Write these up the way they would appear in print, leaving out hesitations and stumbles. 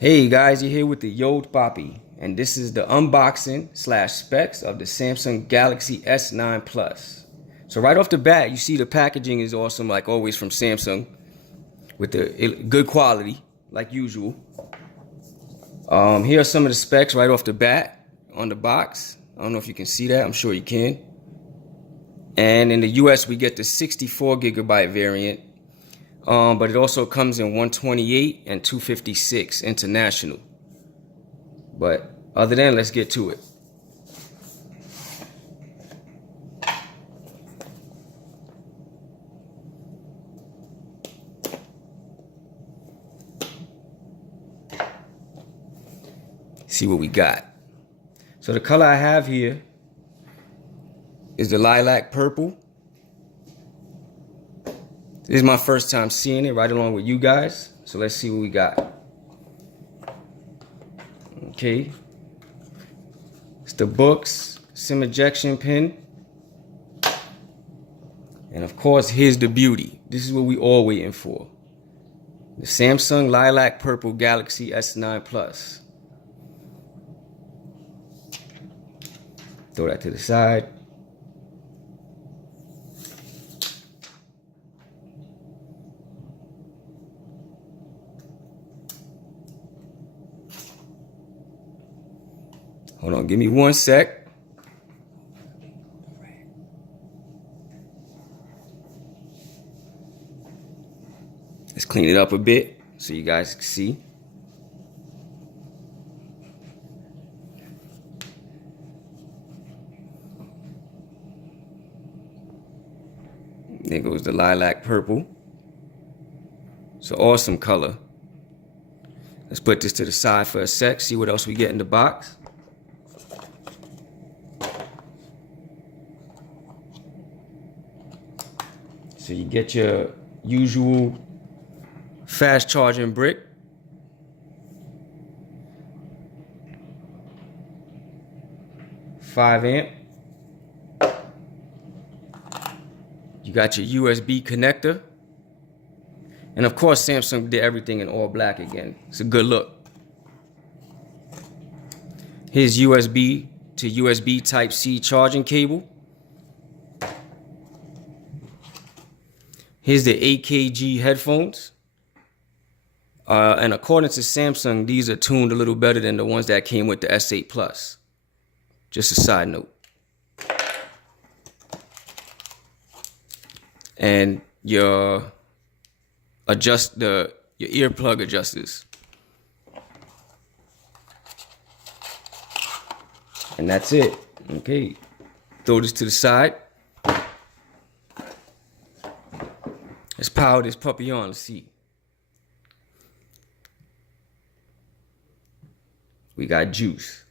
Hey guys, you're here with the Yod Papi, and this is the unboxing slash specs of the Samsung Galaxy S9 Plus. So right off the bat, you see the packaging is awesome, like always from Samsung, with the good quality, like usual. Here are some of the specs right off the bat on the box. I don't know if you can see that. I'm sure you can. And in the US, we get the 64 gigabyte variant. But it also comes in 128 and 256 international. But other than, let's get to it. See what we got. So the color I have here is the lilac purple. This is my first time seeing it right along with you guys. So let's see what we got. Okay. It's the books, SIM ejection pin. And of course, here's the beauty. This is what we all waiting for. The Samsung Lilac Purple Galaxy S9 Plus. Throw that to the side. Hold on, give me one sec. Let's clean it up a bit so you guys can see. There goes the lilac purple. It's an awesome color. Let's put this to the side for a sec, see what else we get in the box. So you get your usual fast charging brick. .5 amp. You got your USB connector. And of course, Samsung did everything in all black again. It's a good look. Here's USB to USB Type-C charging cable. Here's the AKG headphones. And according to Samsung, these are tuned a little better than the ones that came with the S8 Plus. Just a side note. And your earplug adjusters. And that's it. Okay. Throw this to the side. Let's power this puppy on. Let's see. We got juice.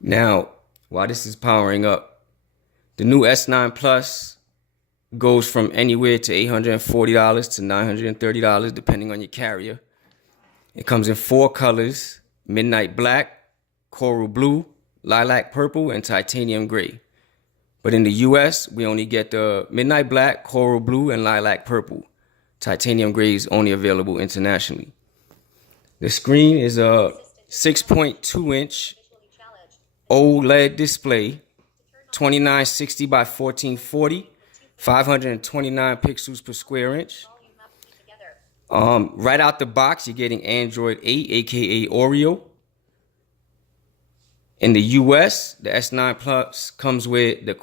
Now, while this is powering up, the new S9 Plus goes from anywhere to $840 to $930, depending on your carrier. It comes in 4 colors: midnight black, coral blue, lilac purple, and titanium gray. But in the US, we only get the midnight black, coral blue, and lilac purple. Titanium gray is only available internationally. The screen is a 6.2-inch OLED display, 2960 by 1440, 529 pixels per square inch. Right out the box, you're getting Android 8, aka Oreo. In the US, the S9 Plus comes with the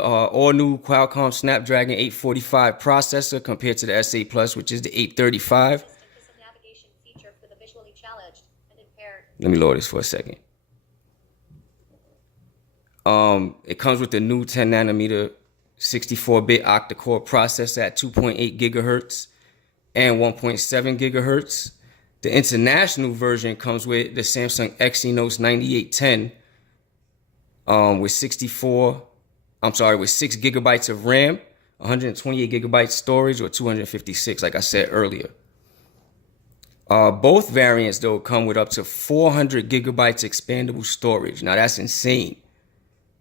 all-new Qualcomm Snapdragon 845 processor compared to the S8 Plus, which is the 835. Let me lower this for a second. It comes with the new 10 nanometer 64-bit octa-core processor at 2.8 gigahertz and 1.7 gigahertz. The international version comes with the Samsung Exynos 9810 with 6 gigabytes of RAM, 128 gigabytes storage, or 256, like I said earlier. Both variants, though, come with up to 400 gigabytes expandable storage. Now, that's insane.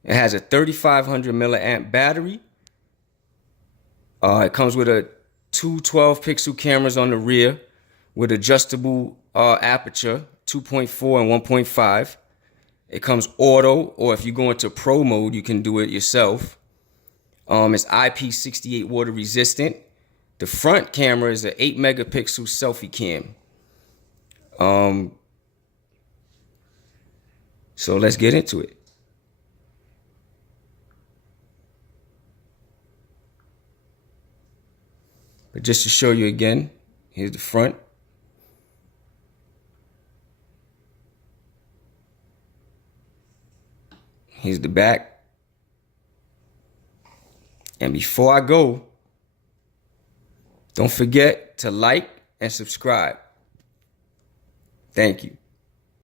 It has a 3500 milliamp battery. It comes with two 12 pixel cameras on the rear with adjustable aperture, 2.4 and 1.5. It comes auto, or if you go into pro mode, you can do it yourself. It's IP68 water resistant. The front camera is an 8 megapixel selfie cam. So let's get into it. But just to show you again, here's the front. Here's the back. And before I go, don't forget to like and subscribe. Thank you.